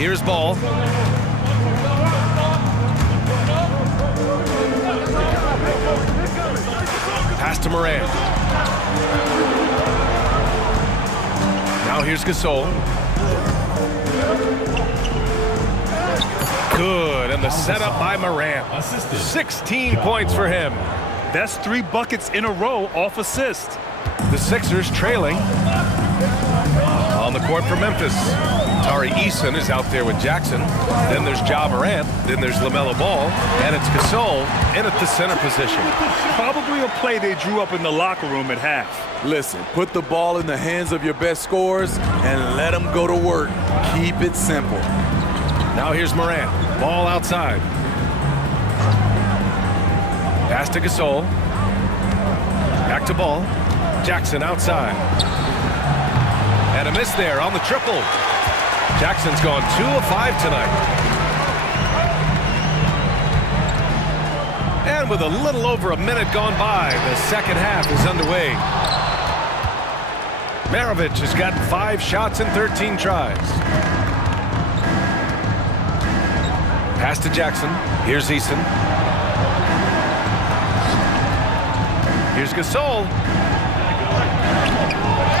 Here's Ball. Pass to Morant. Now here's Gasol. Good, and the setup by Morant. 16 points for him. That's 3 buckets in a row off assist. The Sixers trailing. On the court for Memphis. Tari Eason is out there with Jackson. Then there's Ja Morant. Then there's LaMelo Ball. And it's Gasol in at the center position. Probably a play they drew up in the locker room at half. Listen, put the ball in the hands of your best scorers and let them go to work. Keep it simple. Now here's Morant. Ball outside. Pass to Gasol. Back to Ball. Jackson outside. And a miss there on the triple. Jackson's gone 2 of 5 tonight. And with a little over a minute gone by, the second half is underway. Maravich has got 5 shots in 13 tries. Pass to Jackson. Here's Eason. Here's Gasol.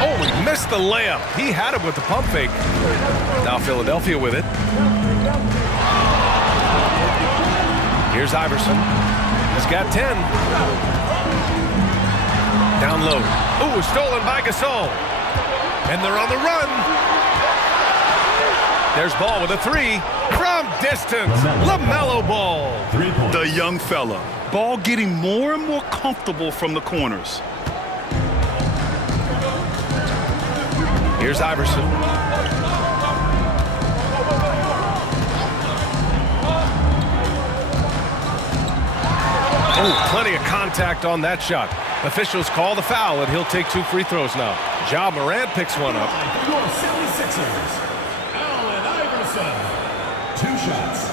Oh, he missed the layup. He had it with the pump fake. Now Philadelphia with it. Here's Iverson. He's got 10. Down low. Ooh, stolen by Gasol. And they're on the run. There's Ball with a 3 from distance. LaMelo Ball. The young fella. Ball getting more and more comfortable from the corners. Here's Iverson. Oh, plenty of contact on that shot. Officials call the foul, and he'll take 2 free throws now. Ja Morant picks one up. Your 76ers, Allen Iverson. 2 shots.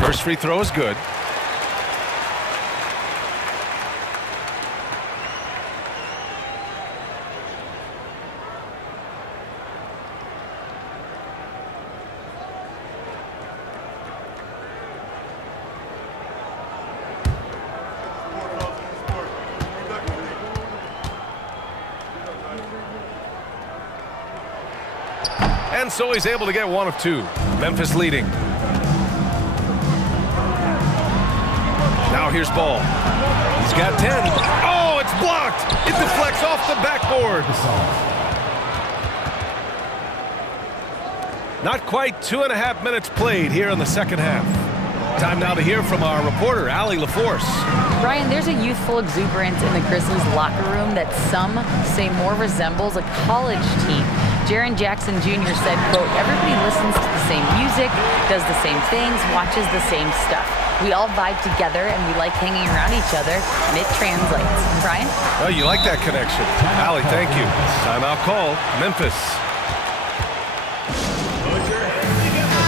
First free throw is good. And so he's able to get 1 of 2. Memphis leading. Now here's Ball. He's got 10. Oh, it's blocked. It deflects off the backboard. Not quite 2.5 minutes played here in the second half. Time now to hear from our reporter, Allie LaForce. Brian, there's a youthful exuberance in the Grizzlies locker room that some say more resembles a college team. Jaren Jackson Jr. said, quote, "Everybody listens to the same music, does the same things, watches the same stuff. We all vibe together and we like hanging around each other, and it translates." Brian? Oh, you like that connection. Allie, thank you. Timeout call, Memphis. Put your hands together.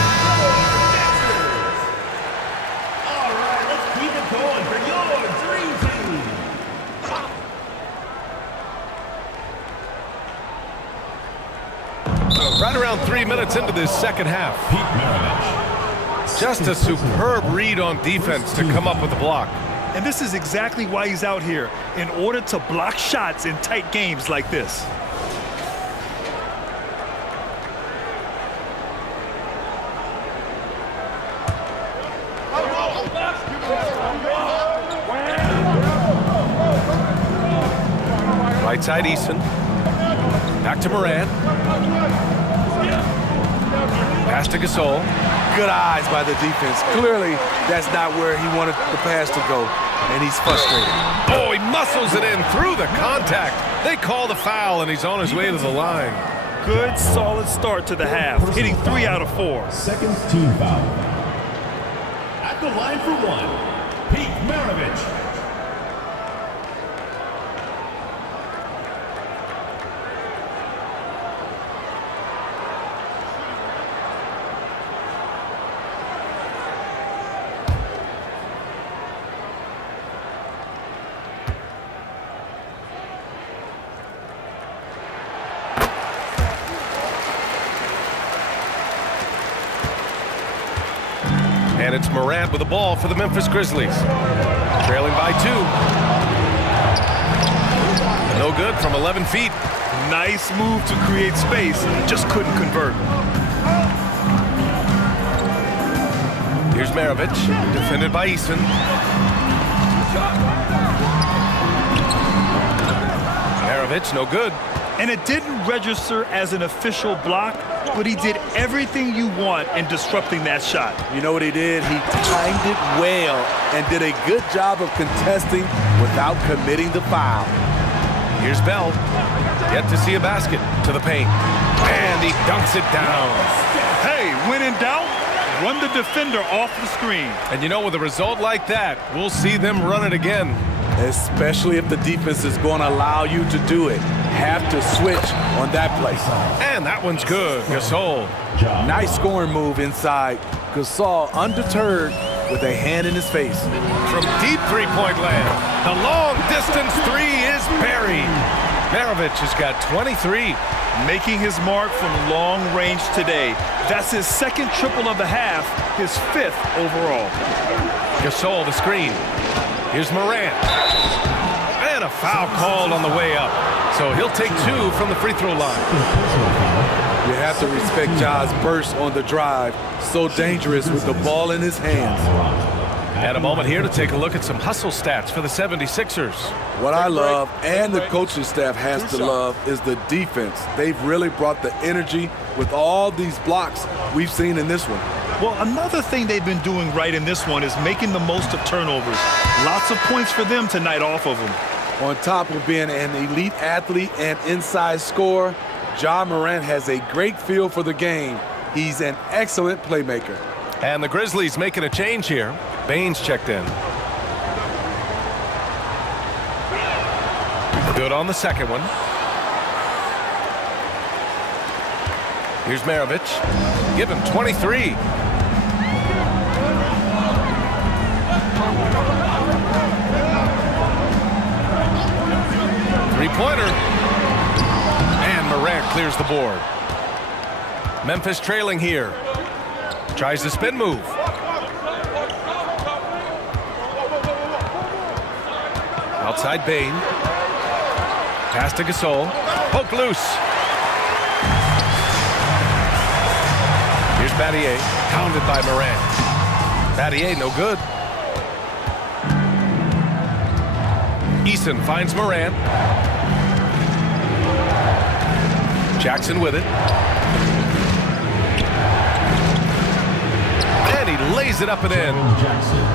All right, let's keep it going for your dream team. Right around 3 minutes into this second half. Just a superb read on defense to come up with the block. And this is exactly why he's out here, in order to block shots in tight games like this. Right side, Eason. Back to Morant. Pass to Gasol. Good eyes by the defense. Clearly, that's not where he wanted the pass to go, and he's frustrated. Oh, he muscles it in through the contact. They call the foul, and he's on his way to the line. Good, solid start to the half, hitting 3 out of 4. Second team foul. At the line for 1, Pete Maravich. it's Morant with the ball for the Memphis Grizzlies. Trailing by 2. No good from 11 feet. Nice move to create space. Just couldn't convert. Here's Maravich, defended by Eason. Maravich, no good. And it didn't register as an official block, but he did everything you want in disrupting that shot. You know what he did? He timed it well and did a good job of contesting without committing the foul. Here's Bell. Yet to see a basket to the paint. And he dunks it down. Hey, when in doubt, run the defender off the screen. And you know, with a result like that, we'll see them run it again. Especially if the defense is going to allow you to do it. Have to switch on that play. And that one's good. Gasol. Nice scoring move inside. Gasol undeterred with a hand in his face. From deep three-point land, the long-distance 3 is buried. Maravich has got 23. Making his mark from long range today. That's his second triple of the half, his 5th overall. Gasol, the screen. Here's Morant. And a foul called on the way up. So he'll take 2 from the free throw line. You have to respect Ja's burst on the drive. So dangerous with the ball in his hands. And a moment here to take a look at some hustle stats for the 76ers. What I love, and the coaching staff has to love, is the defense. They've really brought the energy with all these blocks we've seen in this one. Well, another thing they've been doing right in this one is making the most of turnovers. Lots of points for them tonight off of them. On top of being an elite athlete and inside scorer, Ja Morant has a great feel for the game. He's an excellent playmaker. And the Grizzlies making a change here. Baines checked in. Good on the second one. Here's Maravich. Give him 23. Three-pointer. And Morant clears the board. Memphis trailing here. Tries the spin move. Outside Bane. Pass to Gasol. Poke loose. Here's Battier. Pounded by Morant. Battier no good. Eason finds Morant. Jackson with it. And he lays it up and in.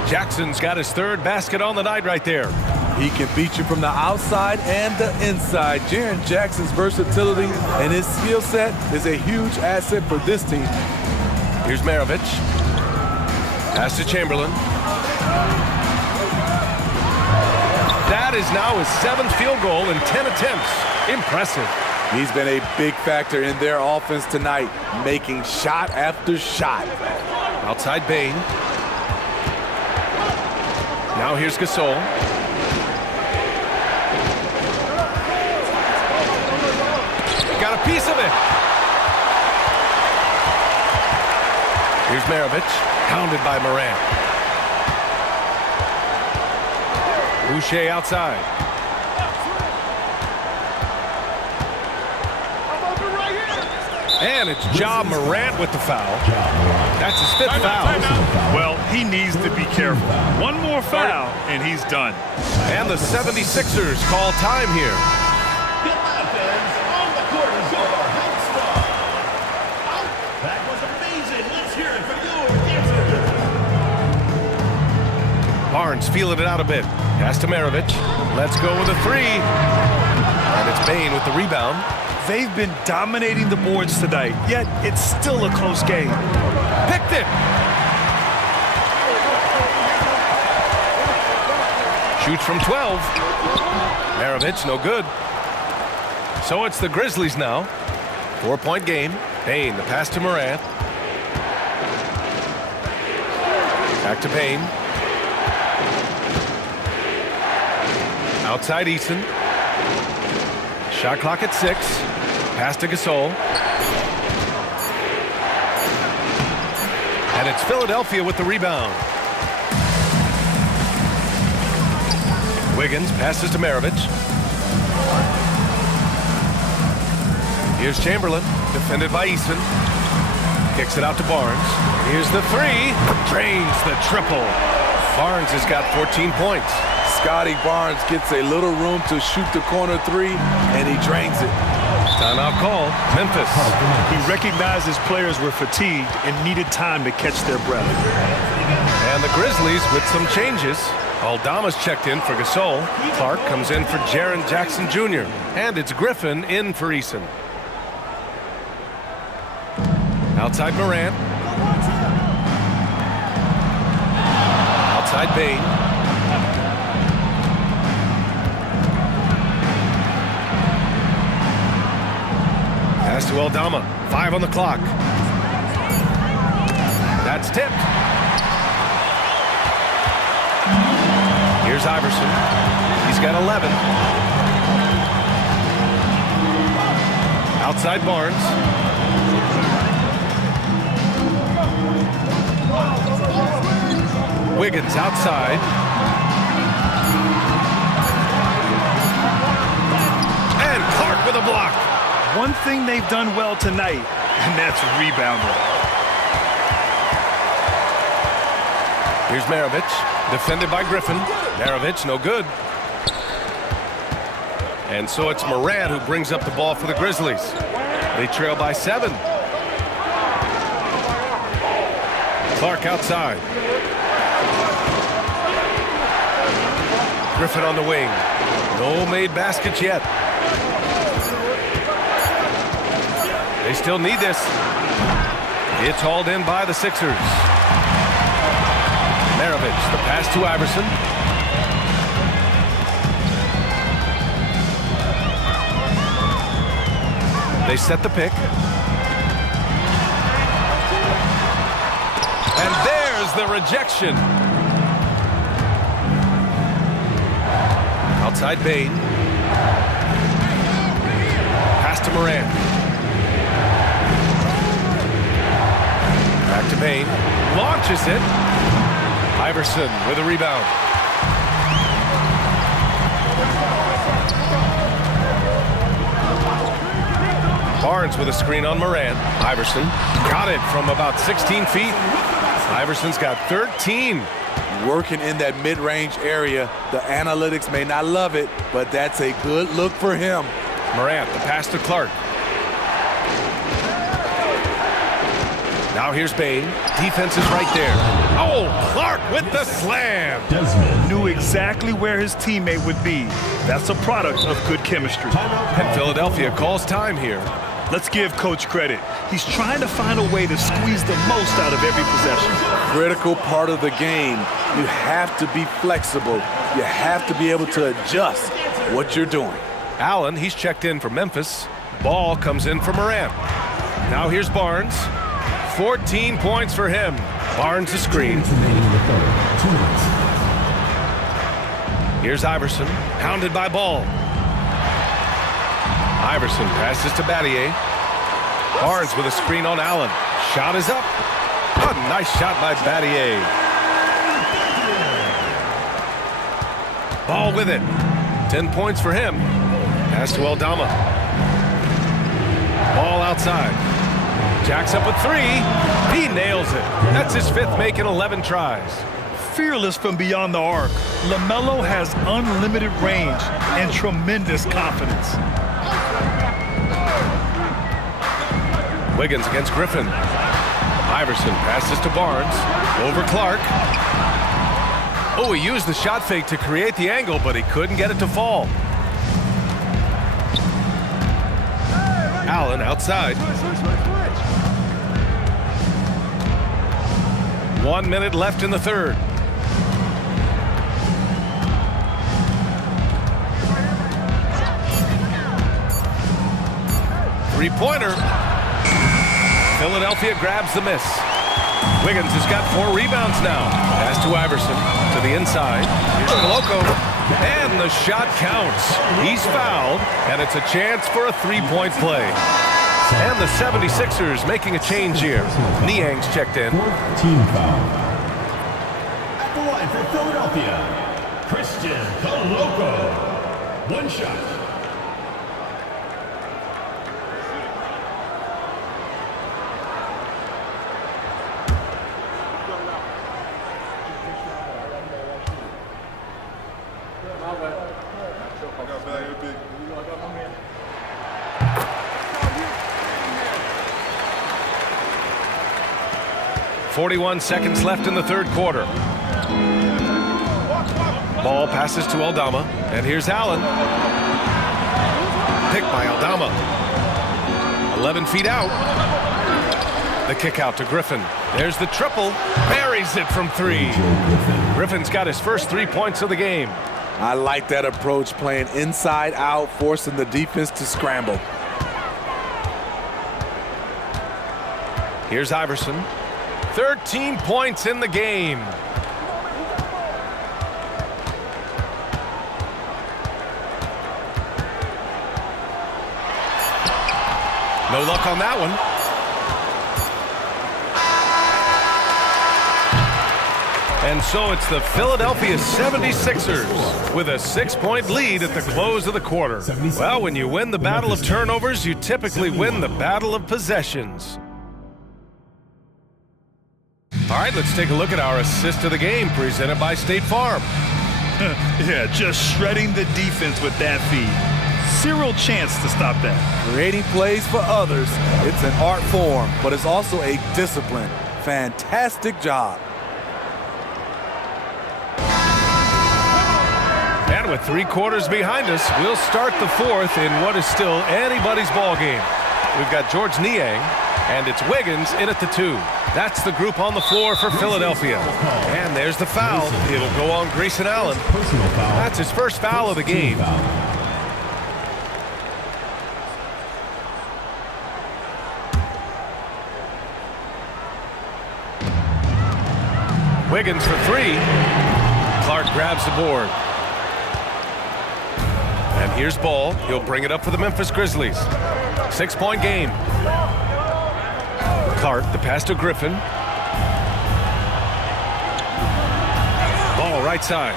Jackson's got his 3rd basket on the night right there. He can beat you from the outside and the inside. Jaren Jackson's versatility and his skill set is a huge asset for this team. Here's Maravich. Pass to Chamberlain. That is now his 7th field goal in 10 attempts. Impressive. He's been a big factor in their offense tonight, making shot after shot. Outside Bane. Now here's Gasol. Got a piece of it. Here's Maravich, pounded by Morant. Boucher outside. And it's Ja Morant with the foul. That's his 5th foul. Well, he needs to be careful. One more foul, and he's done. And the 76ers call time here. Get my fans on the court is your head start. That was amazing. Let's hear it for your dancer. Barnes feeling it out a bit. Pass to Maravich. Let's go with a 3. And it's Bane with the rebound. They've been dominating the boards tonight, yet it's still a close game. Picked it. Shoots from 12. Maravich, no good. So it's the Grizzlies now. 4-point game. Bane, the pass to Morant. Back to Bane. Outside Eason. Shot clock at 6. Pass to Gasol. And it's Philadelphia with the rebound. Wiggins passes to Maravich. Here's Chamberlain, defended by Eason. Kicks it out to Barnes. Here's the three. Drains the triple. Barnes has got 14 points. Scotty Barnes gets a little room to shoot the corner three, and he drains it. Timeout call, Memphis. He recognized his players were fatigued and needed time to catch their breath. And the Grizzlies with some changes. Aldama's checked in for Gasol. Clark comes in for Jaren Jackson Jr. And it's Griffin in for Eason. Outside Morant. Outside Bane. Pass to Aldama. 5 on the clock. That's tipped. Here's Iverson. He's got 11. Outside Barnes. Wiggins outside. And Clark with a block. One thing they've done well tonight, and that's rebounding. Here's Maravich, defended by Griffin. Maravich, no good. And so it's Morant who brings up the ball for the Grizzlies. They trail by 7. Clark outside. Griffin on the wing. No made baskets yet. They still need this. It's hauled in by the Sixers. Maravich, the pass to Iverson. They set the pick. And there's the rejection. Outside Bane. Pass to Morant. Back to Bane. Launches it. Iverson with a rebound. Barnes with a screen on Morant. Iverson got it from about 16 feet. Iverson's got 13. Working in that mid-range area. The analytics may not love it, but that's a good look for him. Morant, the pass to Clark. Now here's Bane. Defense is right there. Oh, Clark with the slam. Knew exactly where his teammate would be. That's a product of good chemistry. And Philadelphia calls time here. Let's give Coach credit. He's trying to find a way to squeeze the most out of every possession. Critical part of the game. You have to be flexible. You have to be able to adjust what you're doing. Allen, he's checked in for Memphis. Ball comes in for Morant. Now here's Barnes. 14 points for him. Barnes the screen. Here's Iverson, hounded by Ball. Iverson passes to Battier. Barnes with a screen on Allen. Shot is up. A nice shot by Battier. Ball with it. 10 points for him. Pass to Aldama. Ball outside. Jacks up with 3. He nails it. That's his 5th make in 11 tries. Fearless from beyond the arc, LaMelo has unlimited range and tremendous confidence. Wiggins against Griffin. Iverson passes to Barnes. Over Clark. Oh, he used the shot fake to create the angle, but he couldn't get it to fall. Allen outside. 1 minute left in the third. Three-pointer. Philadelphia grabs the miss. Wiggins has got 4 rebounds now. Pass to Iverson to the inside. Here's Coloco. And the shot counts. He's fouled, and it's a chance for a 3-point play. And the 76ers making a change here. Niang's checked in. Team foul. At the line for Philadelphia, Christian Koloko. One shot. .41 seconds left in the third quarter. Ball passes to Aldama, and here's Allen. Picked by Aldama. 11 feet out. The kick out to Griffin. There's the triple. Buries it from three. Griffin's got his first 3 points of the game. I like that approach, playing inside out, forcing the defense to scramble. Here's Iverson. 13 points in the game. No luck on that one. And so it's the Philadelphia 76ers with a 6-point lead at the close of the quarter. Well, when you win the battle of turnovers, you typically win the battle of possessions. All right, let's take a look at our assist of the game presented by State Farm. Yeah, just shredding the defense with that feed. Zero chance to stop that. Creating plays for others, it's an art form, but it's also a discipline. Fantastic job. And with 3 quarters behind us, we'll start the fourth in what is still anybody's ball game. We've got George Niang, and it's Wiggins in at the 2. That's the group on the floor for Philadelphia. And there's the foul. It'll go on Grayson Allen. That's his first foul of the game. Wiggins for 3. Clark grabs the board. And here's Ball. He'll bring it up for the Memphis Grizzlies. 6-point game. Clark, the pass to Griffin. Ball right side.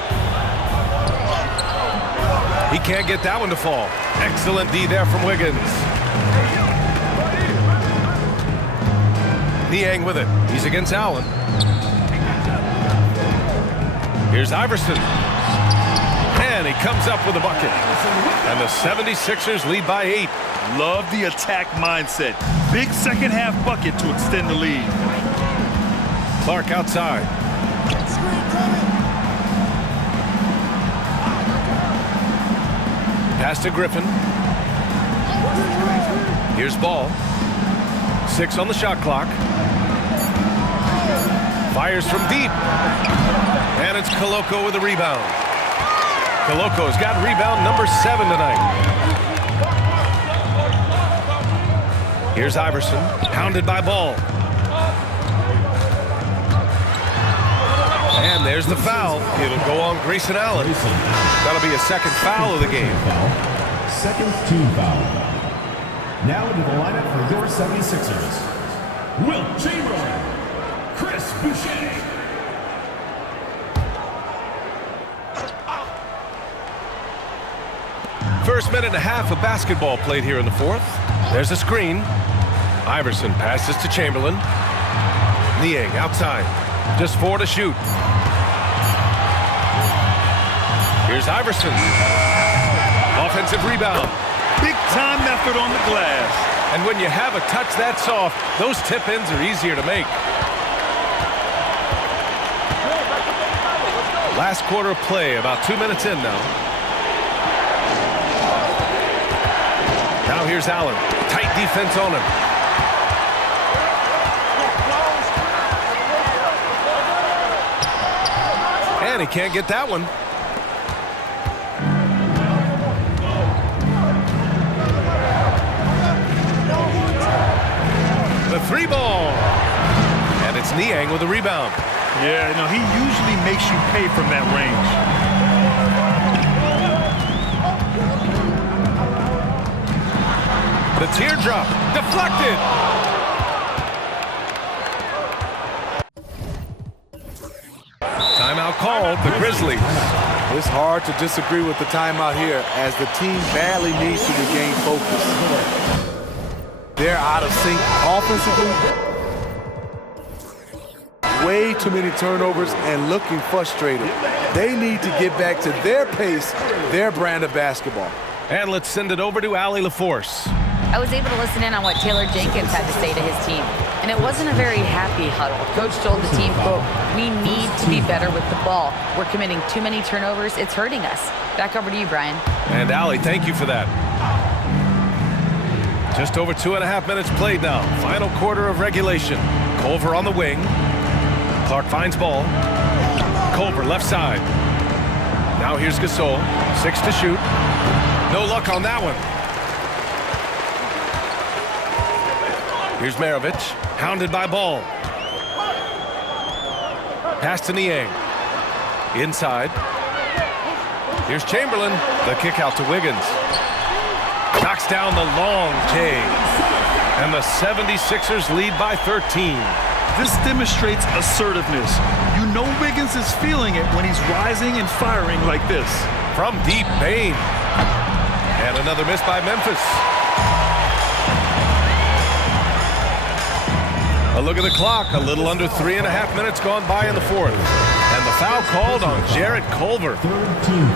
He can't get that one to fall. Excellent D there from Wiggins. Niang with it. He's against Allen. Here's Iverson. And he comes up with a bucket. And the 76ers lead by 8. Love the attack mindset. Big second half bucket to extend the lead. Clark outside. Pass to Griffin. Here's Ball. 6 on the shot clock. Fires from deep. And it's Koloko with a rebound. Koloko's got rebound number 7 tonight. Here's Iverson, pounded by Ball. And there's the foul. It'll go on Grayson Allen. That'll be a second foul of the game. Second team foul. Now into the lineup for your 76ers. Wilt Chamberlain, Chris Boucher. First minute and a half of basketball played here in the fourth. There's a screen. Iverson passes to Chamberlain. Niang outside. Just 4 to shoot. Here's Iverson. Offensive rebound. Big time effort on the glass. And when you have a touch that soft, those tip-ins are easier to make. Last quarter of play, about 2 minutes in now. Now here's Allen. Tight defense on him. And he can't get that one. The 3 ball. And it's Niang with a rebound. Yeah, no, he usually makes you pay from that range. The teardrop. Deflected. Timeout called. The Grizzlies. It's hard to disagree with the timeout here as the team badly needs to regain focus. They're out of sync offensively. Way too many turnovers and looking frustrated. They need to get back to their pace, their brand of basketball. And let's send it over to Allie LaForce. I was able to listen in on what Taylor Jenkins had to say to his team, and it wasn't a very happy huddle. Coach told the team, quote, "We need to be better with the ball. We're committing too many turnovers. It's hurting us." Back over to you, Brian. And Allie, thank you for that. Just over 2.5 minutes played now. Final quarter of regulation. Culver on the wing. Clark finds ball. Culver left side. Now here's Gasol. 6 to shoot. No luck on that one. Here's Maravich, hounded by Ball. Pass to Niang. Inside. Here's Chamberlain. The kick out to Wiggins. Knocks down the long J. And the 76ers lead by 13. This demonstrates assertiveness. You know Wiggins is feeling it when he's rising and firing like this. From deep, Bane. And another miss by Memphis. A look at the clock. A little under 3.5 minutes gone by in the fourth. And the foul called on Jarrett Culver.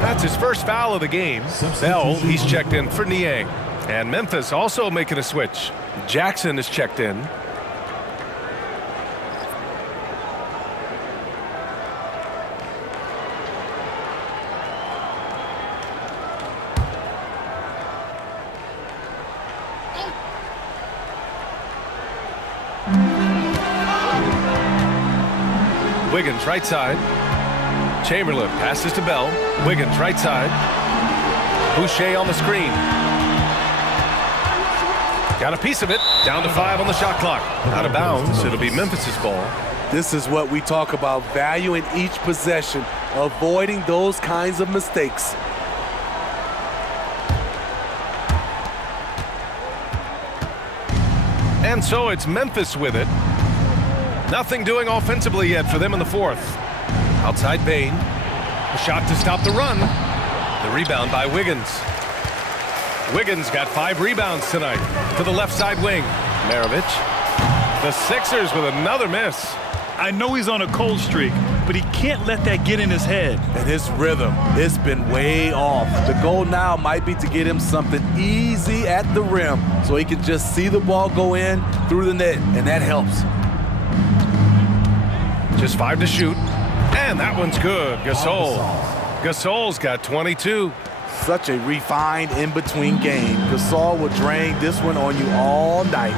That's his first foul of the game. Bell, he's checked in for Niang. And Memphis also making a switch. Jackson is checked in. Wiggins right side. Chamberlain passes to Bell. Wiggins right side. Boucher on the screen. Got a piece of it. Down to 5 on the shot clock. Out of bounds. It'll be Memphis's ball. This is what we talk about, valuing each possession, avoiding those kinds of mistakes. And so it's Memphis with it. Nothing doing offensively yet for them in the fourth. Outside Bane. A shot to stop the run. The rebound by Wiggins. Wiggins got 5 rebounds tonight to the left side wing. Maravich. The Sixers with another miss. I know he's on a cold streak, but he can't let that get in his head. And his rhythm, it's been way off. The goal now might be to get him something easy at the rim so he can just see the ball go in through the net, and that helps. Just 5 to shoot. And that one's good. Gasol. Gasol's got 22. Such a refined in-between game. Gasol will drain this one on you all night.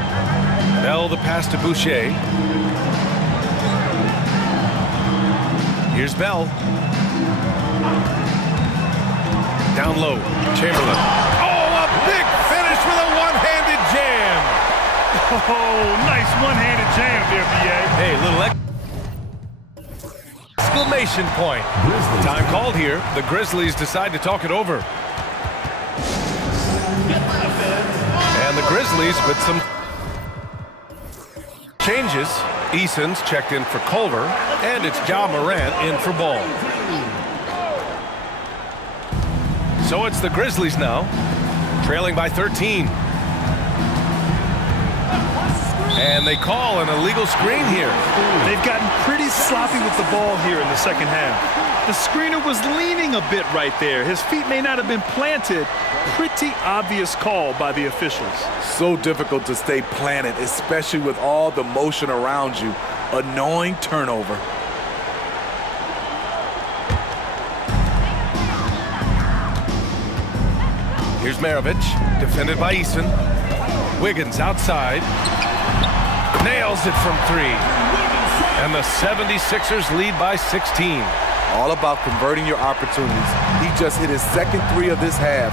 Bell the pass to Boucher. Here's Bell. Down low. Chamberlain. Oh, a big finish with a one-handed jam. Oh, nice one-handed jam there, B.A. Hey, little exclamation point. Time called here. The Grizzlies decide to talk it over. And the Grizzlies with some changes. Eason's checked in for Culver, and it's Ja Morant in for Ball. So it's the Grizzlies now, trailing by 13. And they call an illegal screen here. They've gotten pretty sloppy with the ball here in the second half. The screener was leaning a bit right there. His feet may not have been planted. Pretty obvious call by the officials. So difficult to stay planted, especially with all the motion around you. Annoying turnover. Here's Maravich, defended by Eason. Wiggins outside. Nails it from 3. And the 76ers lead by 16. All about converting your opportunities. He just hit his second 3 of this half,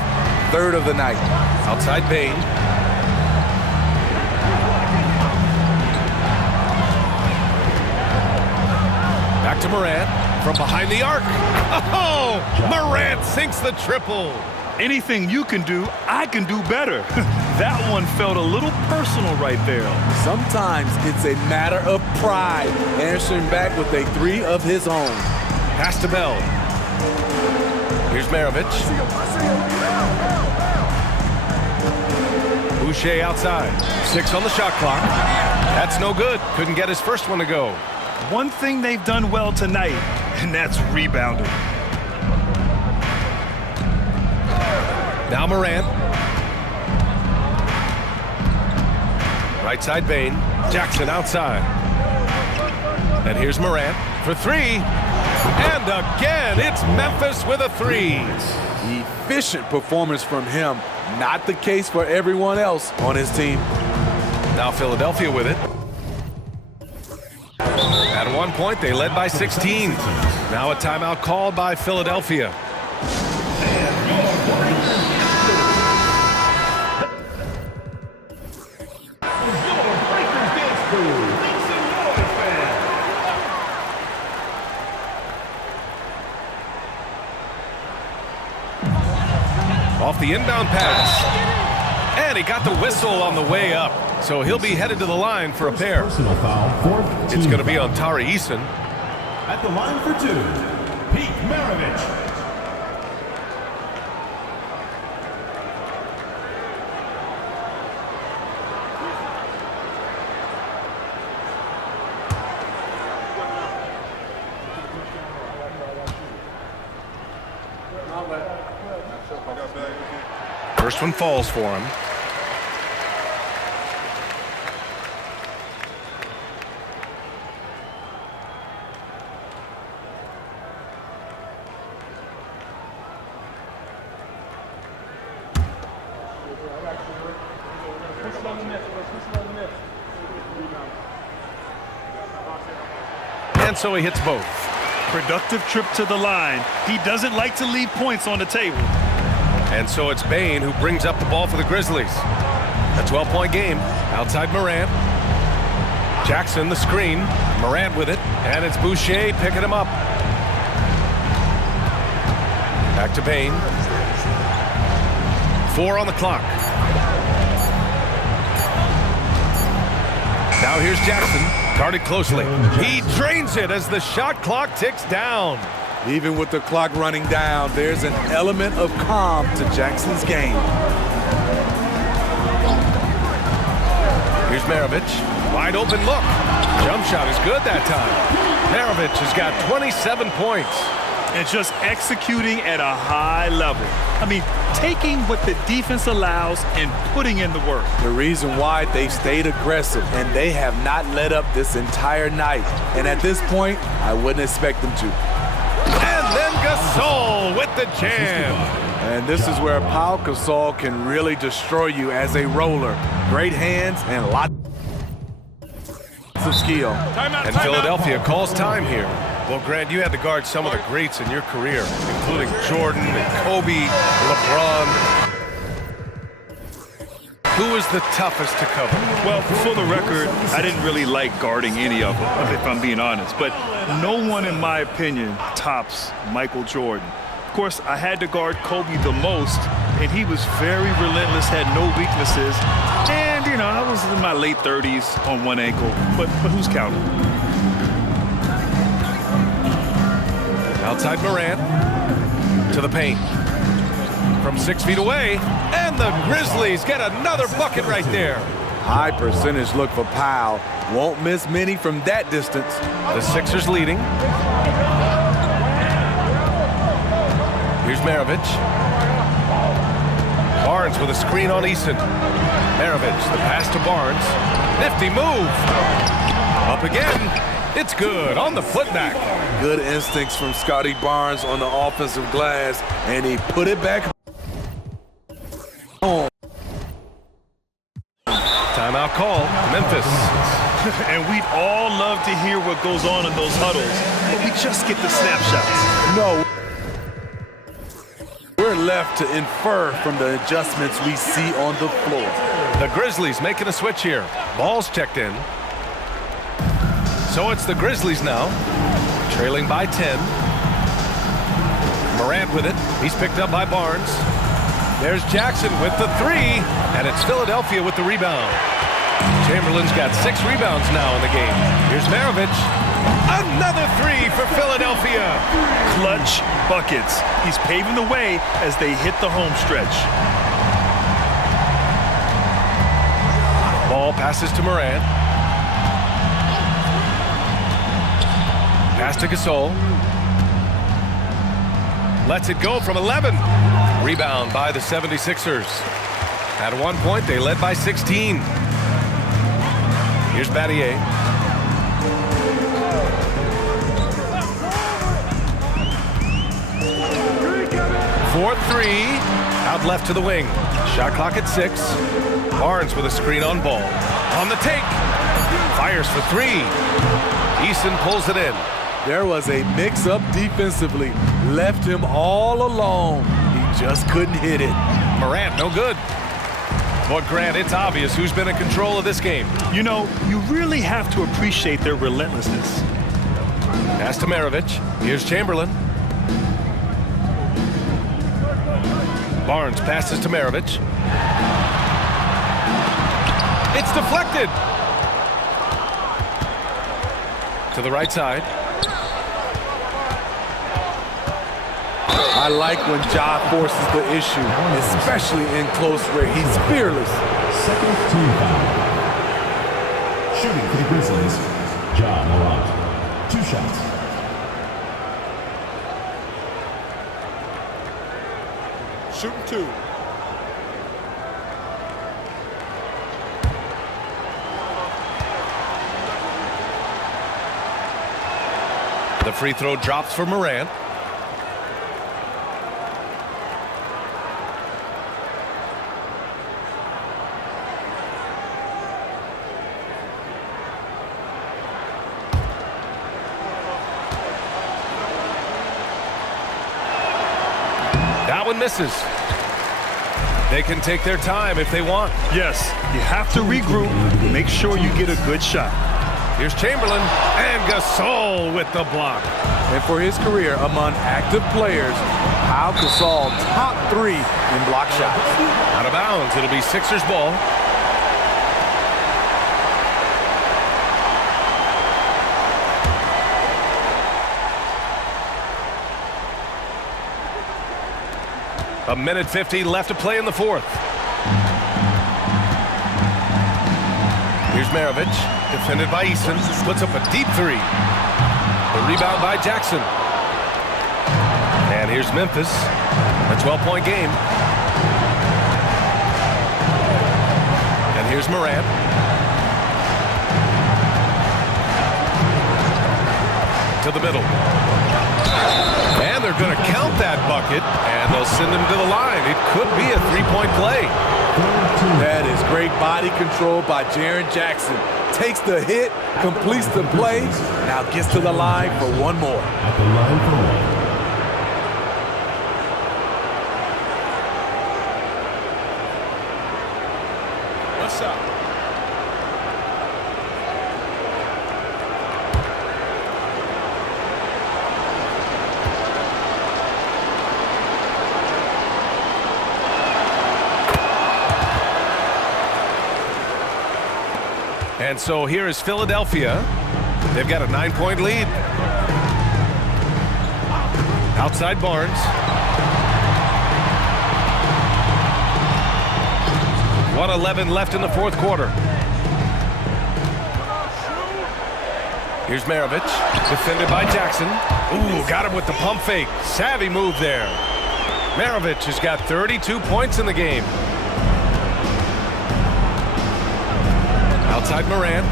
3rd of the night. Outside Bane. Back to Morant from behind the arc. Oh, Morant sinks the triple. Anything you can do, I can do better. That one felt a little personal right there. Sometimes it's a matter of pride, answering back with a three of his own. Pass to Bell. Here's Maravich. Boucher outside. 6 on the shot clock. That's no good. Couldn't get his first one to go. One thing they've done well tonight, and that's rebounding. Now Morant. Right side Bane. Jackson outside. And here's Morant for 3. And again, it's Memphis with a 3. Efficient performance from him. Not the case for everyone else on his team. Now Philadelphia with it. At one point, they led by 16. Now a timeout called by Philadelphia. Off the inbound pass. And he got the whistle on the way up. So he'll be headed to the line for a pair. Personal foul, 4th It's going to be on Tari Eason. At the line for 2, Pete Maravich. First one falls for him. And so he hits both. Productive trip to the line. He doesn't like to leave points on the table. And so it's Bane who brings up the ball for the Grizzlies. A 12-point game. Outside Morant. Jackson the screen. Morant with it. And it's Boucher picking him up. Back to Bane. 4 on the clock. Now here's Jackson. Guarded closely. He drains it as the shot clock ticks down. Even with the clock running down, there's an element of calm to Jackson's game. Here's Maravich. Wide open look. Jump shot is good that time. Maravich has got 27 points. And just executing at a high level. I mean, taking what the defense allows and putting in the work. The reason why they've stayed aggressive and they have not let up this entire night. And at this point, I wouldn't expect them to. And then Gasol with the jam. And this is where Pau Gasol can really destroy you as a roller. Great hands and lots of skill. And Philadelphia calls time here. Well, Grant, you had to guard some of the greats in your career, including Jordan and Kobe, LeBron. Who was the toughest to cover? Well, for the record, I didn't really like guarding any of them, if I'm being honest. But no one, in my opinion, tops Michael Jordan. Of course, I had to guard Kobe the most, and he was very relentless, had no weaknesses. And, you know, I was in my late 30s on one ankle, but who's counting? Outside Morant to the paint from 6 feet away, and the Grizzlies get another bucket right there. High percentage look for Pau. Won't miss many from that distance. The Sixers leading. Here's Maravich. Barnes with a screen on Eason. Maravich, the pass to Barnes. Nifty move. Up again. It's good on the putback. Good instincts from Scotty Barnes on the offensive glass, and he put it back home. Timeout call, Memphis. And we'd all love to hear what goes on in those huddles, but we just get the snapshots. No. We're left to infer from the adjustments we see on the floor. The Grizzlies making a switch here. Ball's checked in. So it's the Grizzlies now, trailing by 10. Morant with it. He's picked up by Barnes. There's Jackson with the three, and it's Philadelphia with the rebound. Chamberlain's got 6 rebounds now in the game. Here's Maravich. Another three for Philadelphia. Clutch buckets. He's paving the way as they hit the home stretch. Ball passes to Morant. Pass to Gasol. Lets it go from 11. Rebound by the 76ers. At one point, they led by 16. Here's Battier. For three. Out left to the wing. Shot clock at 6. Barnes with a screen on ball. On the take. Fires for 3. Eason pulls it in. There was a mix-up defensively. Left him all alone. He just couldn't hit it. Morant, no good. But Grant, it's obvious who's been in control of this game. You know, you really have to appreciate their relentlessness. Pass to Maravich. Here's Chamberlain. Barnes passes to Maravich. It's deflected. To the right side. I like when Ja forces the issue, especially in close where he's fearless. Second team foul. Shooting for the Grizzlies, Ja Morant. 2 shots. Shooting 2. The free throw drops for Morant. That one misses. They can take their time if they want. Yes, you have to regroup. Make sure you get a good shot. Here's Chamberlain and Gasol with the block. And for his career among active players, Pau Gasol top 3 in block shots. Out of bounds. It'll be Sixers ball. A minute 50 left to play in the fourth. Here's Maravich, defended by Eason, puts up a deep 3. The rebound by Jackson. And here's Memphis, a 12-point game. And here's Morant. To the middle. And they're going to count that bucket, and they'll send him to the line. It could be a 3-point play. That is great body control by Jaren Jackson. Takes the hit, completes the play, now gets to the line for one more. At the line for one. What's up? And so here is Philadelphia. They've got a 9-point lead. Outside Barnes. 1:11 left in the fourth quarter. Here's Maravich, defended by Jackson. Ooh, got him with the pump fake. Savvy move there. Maravich has got 32 points in the game. Outside Morant.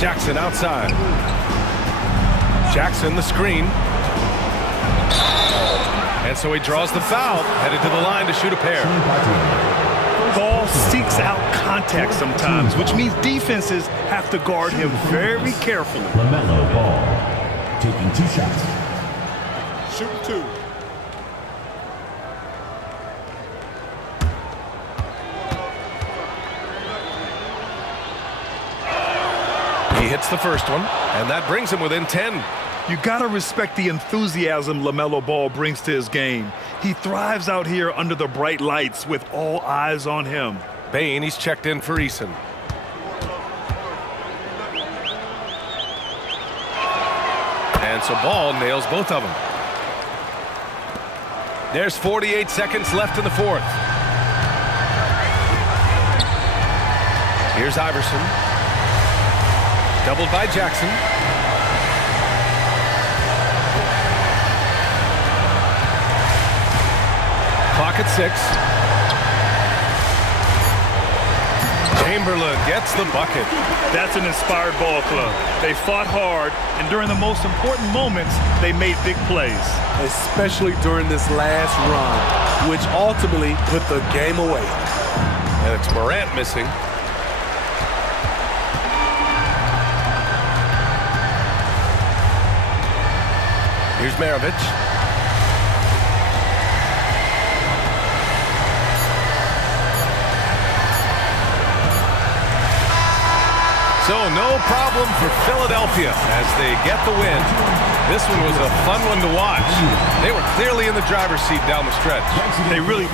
Jackson outside. Jackson the screen. And so he draws the foul, headed to the line to shoot a pair. Ball seeks out contact sometimes, which means defenses have to guard him very carefully. LaMelo Ball, taking 2 shots. Shooting 2. He hits the first one, and that brings him within 10. You got to respect the enthusiasm LaMelo Ball brings to his game. He thrives out here under the bright lights with all eyes on him. Bain, he's checked in for Eason. And so Ball nails both of them. There's 48 seconds left in the fourth. Here's Iverson. Doubled by Jackson. Clock at 6. Chamberlain gets the bucket. That's an inspired ball club. They fought hard, and during the most important moments, they made big plays. Especially during this last run, which ultimately put the game away. And it's Morant missing. Here's Maravich. So no problem for Philadelphia as they get the win. This one was a fun one to watch. They were clearly in the driver's seat down the stretch. They really